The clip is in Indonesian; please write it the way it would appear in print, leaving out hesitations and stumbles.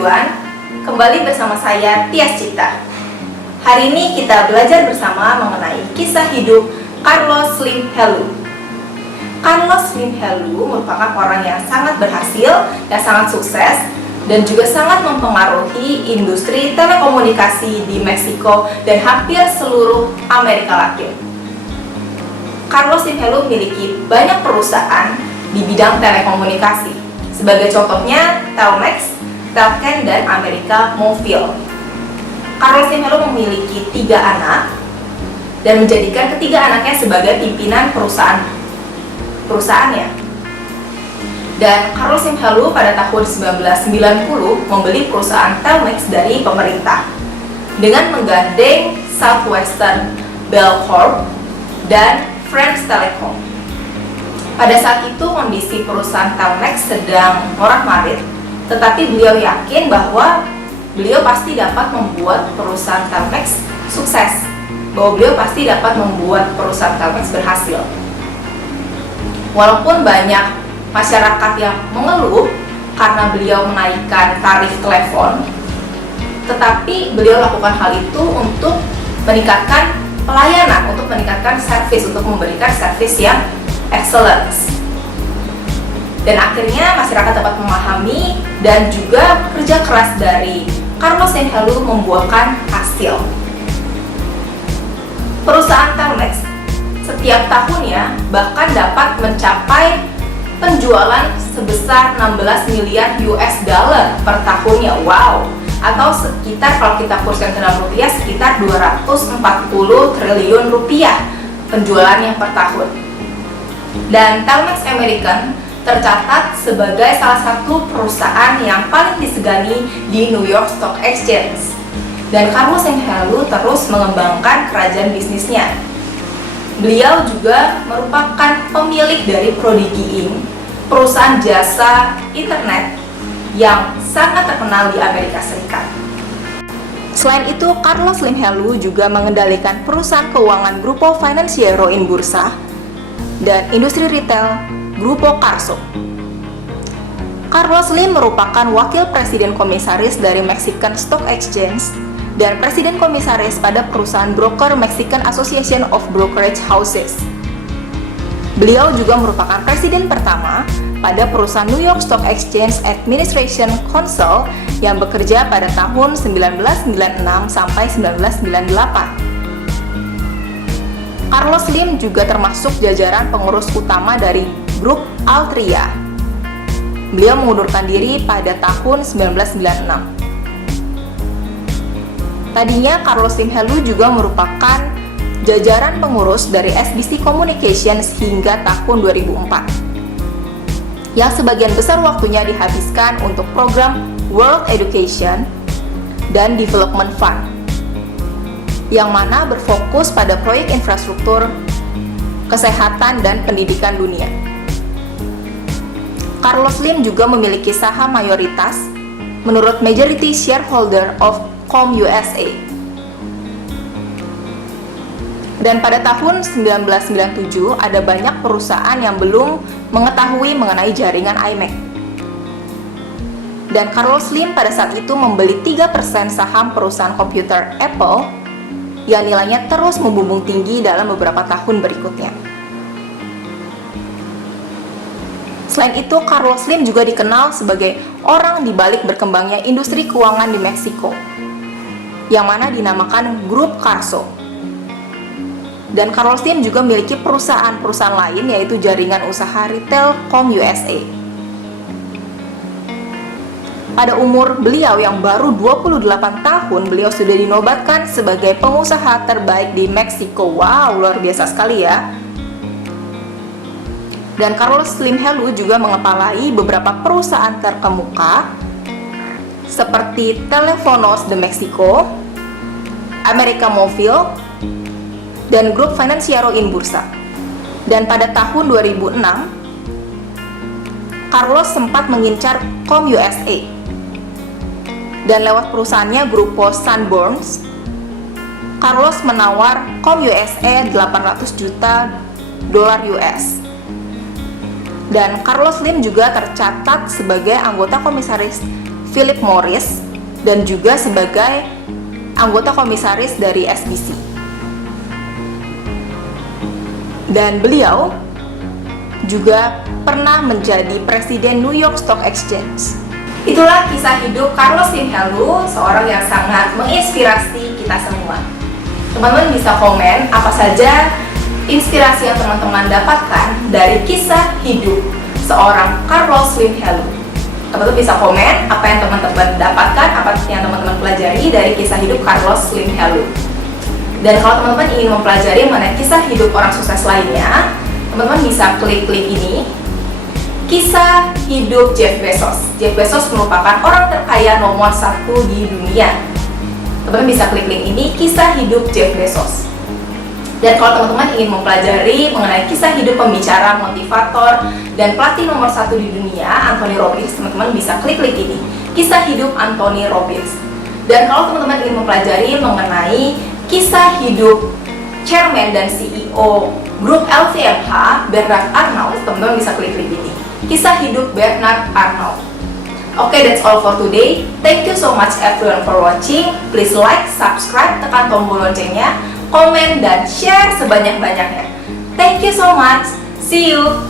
everyone, kembali bersama saya Tias Cipta. Hari ini kita belajar bersama mengenai kisah hidup Carlos Slim Helú. Carlos Slim Helú merupakan orang yang sangat berhasil, yang sangat sukses, dan juga sangat mempengaruhi industri telekomunikasi di Meksiko dan hampir seluruh Amerika Latin. Carlos Slim Helú memiliki banyak perusahaan di bidang telekomunikasi. Sebagai contohnya, Telmex, Telken, dan América Móvil. Carlos Slim Helú memiliki 3 anak dan menjadikan ketiga anaknya sebagai pimpinan perusahaannya. Dan Carlos Slim Helú pada tahun 1990 membeli perusahaan Telmex dari pemerintah dengan menggandeng Southwestern Bell Corp dan France Telecom. Pada saat itu kondisi perusahaan Telmex sedang morat-marit, tetapi beliau yakin bahwa beliau pasti dapat membuat perusahaan Telmex sukses, bahwa beliau pasti dapat membuat perusahaan Telmex berhasil. Walaupun banyak masyarakat yang mengeluh karena beliau menaikkan tarif telepon, tetapi beliau lakukan hal itu untuk meningkatkan pelayanan, untuk meningkatkan servis, untuk memberikan servis yang excellence. Dan akhirnya masyarakat dapat memahami dan juga kerja keras dari Carlos Slim Helú membuahkan hasil. Perusahaan Telmex setiap tahunnya bahkan dapat mencapai penjualan sebesar 16 miliar US dollar per tahunnya. Wow! Atau sekitar, kalau kita kurskan ke dalam rupiah, sekitar 240 triliun rupiah penjualannya per tahun. Dan Telmex American tercatat sebagai salah satu perusahaan yang paling disegani di New York Stock Exchange. Dan Carlos Slim Helú terus mengembangkan kerajaan bisnisnya. Beliau juga merupakan pemilik dari Prodigy Inc., perusahaan jasa internet yang sangat terkenal di Amerika Serikat. Selain itu, Carlos Slim Helú juga mengendalikan perusahaan keuangan Grupo Financiero Inbursa dan industri retail Grupo Carso. Carlos Slim merupakan wakil presiden komisaris dari Mexican Stock Exchange dan presiden komisaris pada perusahaan broker Mexican Association of Brokerage Houses. Beliau juga merupakan presiden pertama pada perusahaan New York Stock Exchange Administration Council yang bekerja pada tahun 1996 sampai 1998. Carlos Slim juga termasuk jajaran pengurus utama dari grup Altria. Beliau mengundurkan diri pada tahun 1996. Tadinya Carlos Slim Helú juga merupakan jajaran pengurus dari SBC Communications hingga tahun 2004. Yang sebagian besar waktunya dihabiskan untuk program World Education dan Development Fund, yang mana berfokus pada proyek infrastruktur, kesehatan, dan pendidikan dunia. Carlos Slim juga memiliki saham mayoritas menurut majority shareholder of Com USA. Dan pada tahun 1997 ada banyak perusahaan yang belum mengetahui mengenai jaringan iMac. Dan Carlos Slim pada saat itu membeli 3% saham perusahaan komputer Apple yang nilainya terus membumbung tinggi dalam beberapa tahun berikutnya. Selain itu, Carlos Slim juga dikenal sebagai orang di balik berkembangnya industri keuangan di Meksiko, yang mana dinamakan Grup Carso. Dan Carlos Slim juga memiliki perusahaan-perusahaan lain, yaitu jaringan usaha retail Com USA. Pada umur beliau yang baru 28 tahun, beliau sudah dinobatkan sebagai pengusaha terbaik di Meksiko. Wow, luar biasa sekali ya. Dan Carlos Slim Helú juga mengepalai beberapa perusahaan terkemuka seperti Telefonos de Mexico, América Móvil, dan Grup Financiero Inbursa. Dan pada tahun 2006, Carlos sempat mengincar Com USA. Dan lewat perusahaannya Grupo Sanborns, Carlos menawar Com USA 800 juta dolar US. Dan Carlos Slim juga tercatat sebagai anggota komisaris Philip Morris, dan juga sebagai anggota komisaris dari SBC. Dan beliau juga pernah menjadi presiden New York Stock Exchange. Itulah kisah hidup Carlos Slim Helú, seorang yang sangat menginspirasi kita semua. Teman-teman bisa komen apa saja inspirasi yang teman-teman dapatkan dari kisah hidup seorang Carlos Slim Helú. Teman-teman bisa komen apa yang teman-teman dapatkan, apa yang teman-teman pelajari dari kisah hidup Carlos Slim Helú. Dan kalau teman-teman ingin mempelajari mengenai kisah hidup orang sukses lainnya, teman-teman bisa klik link ini. Kisah hidup Jeff Bezos. Jeff Bezos merupakan orang terkaya nomor 1 di dunia. Teman-teman bisa klik link ini, kisah hidup Jeff Bezos. Dan kalau teman-teman ingin mempelajari mengenai kisah hidup pembicara, motivator, dan pelatih nomor 1 di dunia, Anthony Robbins, teman-teman bisa klik link ini, kisah hidup Anthony Robbins. Dan kalau teman-teman ingin mempelajari mengenai kisah hidup Chairman dan CEO Grup LVMH, Bernard Arnault, teman-teman bisa klik link ini, kisah hidup Bernard Arnault. Okay, that's all for today. Thank you so much everyone for watching. Please like, subscribe, tekan tombol loncengnya, komen, dan share sebanyak-banyaknya. Thank you so much. See you.